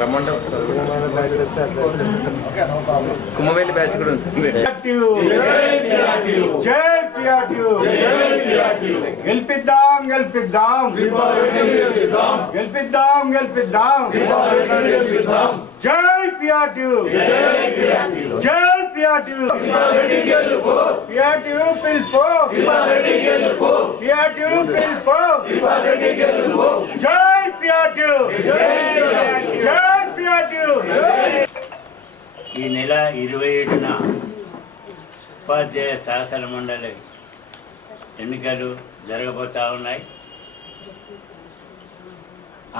రమ్మంటే కుమ్మవేలి బ్యాచ్ కూడా ఉంటుంది. గెలిపిద్దాం గెలిపిద్దాం గెలిపిద్దాం గెలిపిద్దాం జై పిఆర్టీ జై పిఆర్టీ పిఆర్టీ పిలుపు పిఆర్టీ పిలుపు జై పిఆర్టీ జై పిఆర్టీ. ఈ నెల 27న ఉపాధ్యాయ శాసన మండలి ఎన్నికలు జరగబోతా ఉన్నాయి.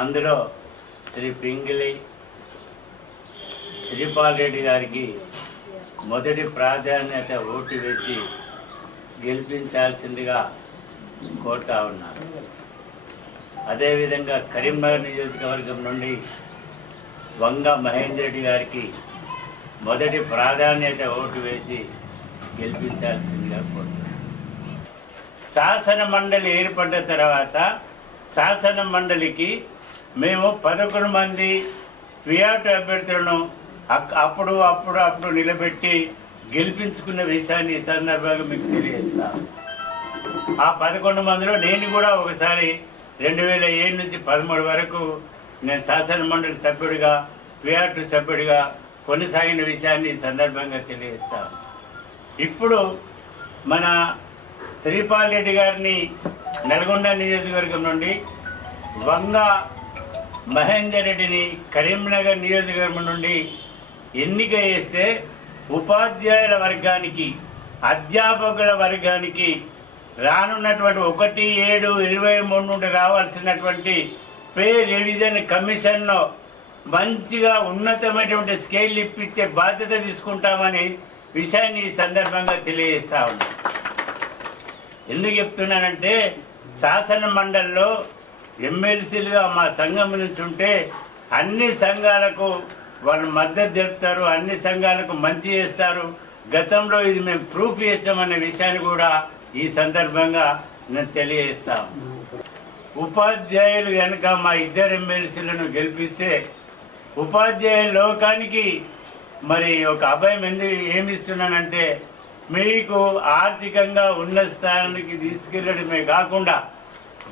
అందులో శ్రీ పింగిలి శ్రీపాల్ రెడ్డి గారికి మొదటి ప్రాధాన్యత ఓటు వేసి గెలిపించాల్సిందిగా కోరుతా ఉన్నారు. అదేవిధంగా కరీంనగర్ నియోజకవర్గం నుండి వంగ మహేందర్ రెడ్డి గారికి మొదటి ప్రాధాన్యత ఓటు వేసి గెలిపించాల్సిందిగా కోరుతున్నారు. శాసన మండలి ఏర్పడ్డ తర్వాత శాసన మండలికి మేము 11 మంది పిఆర్టీ అభ్యర్థులను అప్పుడు నిలబెట్టి గెలిపించుకున్న విషయాన్ని ఈ సందర్భంగా మీకు తెలియజేస్తాం. ఆ 11 మందిలో నేను కూడా ఒకసారి 2007 నుంచి 13 వరకు నేను శాసన మండలి సభ్యుడిగా పిఆర్టీ సభ్యుడిగా కొనసాగిన విషయాన్ని ఈ సందర్భంగా తెలియజేస్తాను. ఇప్పుడు మన శ్రీపాల్ రెడ్డి గారిని నల్గొండ నియోజకవర్గం నుండి, వంగ మహేందర్ రెడ్డిని కరీంనగర్ నియోజకవర్గం నుండి ఎన్నిక చేస్తే ఉపాధ్యాయుల వర్గానికి అధ్యాపకుల వర్గానికి రానున్నటువంటి 1/7/23 నుండి రావాల్సినటువంటి పే రివిజన్ కమిషన్లో మంచిగా ఉన్నతమైనటువంటి స్కేల్ ఇప్పించే బాధ్యత తీసుకుంటామని విషయాన్ని ఈ సందర్భంగా తెలియజేస్తా ఉన్నాను. ఎందుకు చెప్తున్నానంటే శాసన మండలిలో ఎమ్మెల్సీలుగా మా సంఘం నుంచి ఉంటే అన్ని సంఘాలకు వాళ్ళు మద్దతు తెలుపుతారు, అన్ని సంఘాలకు మంచి చేస్తారు. గతంలో ఇది మేము ప్రూఫ్ చేస్తామనే విషయాన్ని కూడా ఈ సందర్భంగా నేను తెలియజేస్తాను. ఉపాధ్యాయులు కనుక మా 2 ఎమ్మెల్సీలను గెలిపిస్తే ఉపాధ్యాయ లోకానికి మరి ఒక అభయం ఏమిస్తున్నానంటే మీకు ఆర్థికంగా ఉన్న స్థానానికి తీసుకెళ్ళడమే కాకుండా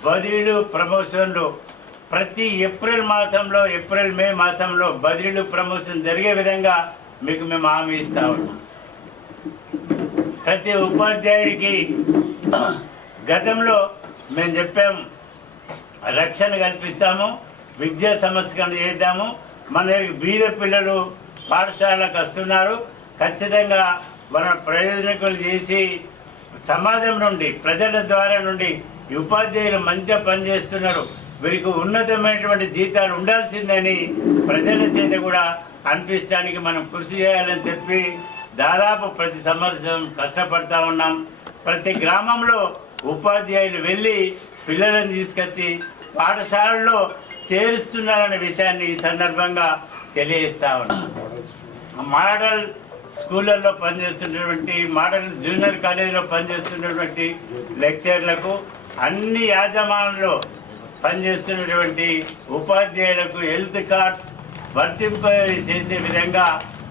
బదిలీలు ప్రమోషన్లు ప్రతి ఏప్రిల్ మే మాసంలో బదిలీలు ప్రమోషన్ జరిగే విధంగా మీకు మేము హామీ ఇస్తా ఉన్నాం. ప్రతి ఉపాధ్యాయుడికి గతంలో మేము చెప్పాము, రక్షణ కల్పిస్తాము, విద్యా సంస్కరణ చేద్దాము, మన బీద పిల్లలు పాఠశాలకు వస్తున్నారు, ఖచ్చితంగా మన ప్రయోజనకులు చేసి సమాజం నుండి ప్రజల ద్వారా నుండి ఉపాధ్యాయులు మంచిగా పనిచేస్తున్నారు, వీరికి ఉన్నతమైనటువంటి జీతాలు ఉండాల్సిందని ప్రజల చేత కూడా అనిపించడానికి మనం కృషి చేయాలని చెప్పి దాదాపు ప్రతి సంవత్సరం కష్టపడతా ఉన్నాం. ప్రతి గ్రామంలో ఉపాధ్యాయులు వెళ్ళి పిల్లలను తీసుకొచ్చి పాఠశాలలో చేరుస్తున్నారనే విషయాన్ని ఈ సందర్భంగా తెలియజేస్తా ఉన్నాం. మోడల్ స్కూళ్ళల్లో పనిచేస్తున్నటువంటి, మోడల్ జూనియర్ కాలేజీలో పనిచేస్తున్నటువంటి లెక్చర్లకు, అన్ని యాజమాన్యంలో పనిచేస్తున్నటువంటి ఉపాధ్యాయులకు హెల్త్ కార్డ్స్ వర్తింప చేసే విధంగా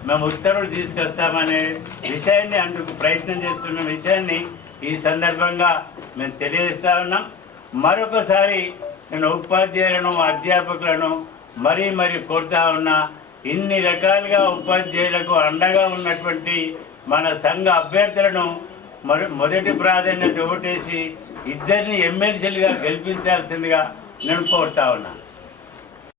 మేము ఉత్తర్వులు తీసుకొస్తామనే విషయాన్ని అందుకు ప్రయత్నం చేస్తున్న విషయాన్ని ఈ సందర్భంగా మేము తెలియజేస్తా ఉన్నాం. మరొకసారి నేను ఉపాధ్యాయులను అధ్యాపకులను మరీ కోరుతా ఉన్నా, ఇన్ని రకాలుగా ఉపాధ్యాయులకు అండగా ఉన్నటువంటి మన సంఘ అభ్యర్థులను మొదటి ప్రాధాన్యత ఓటేసి 2 ఎమ్మెల్సీలుగా గెలిపించాల్సిందిగా నేను కోరుతా ఉన్నా.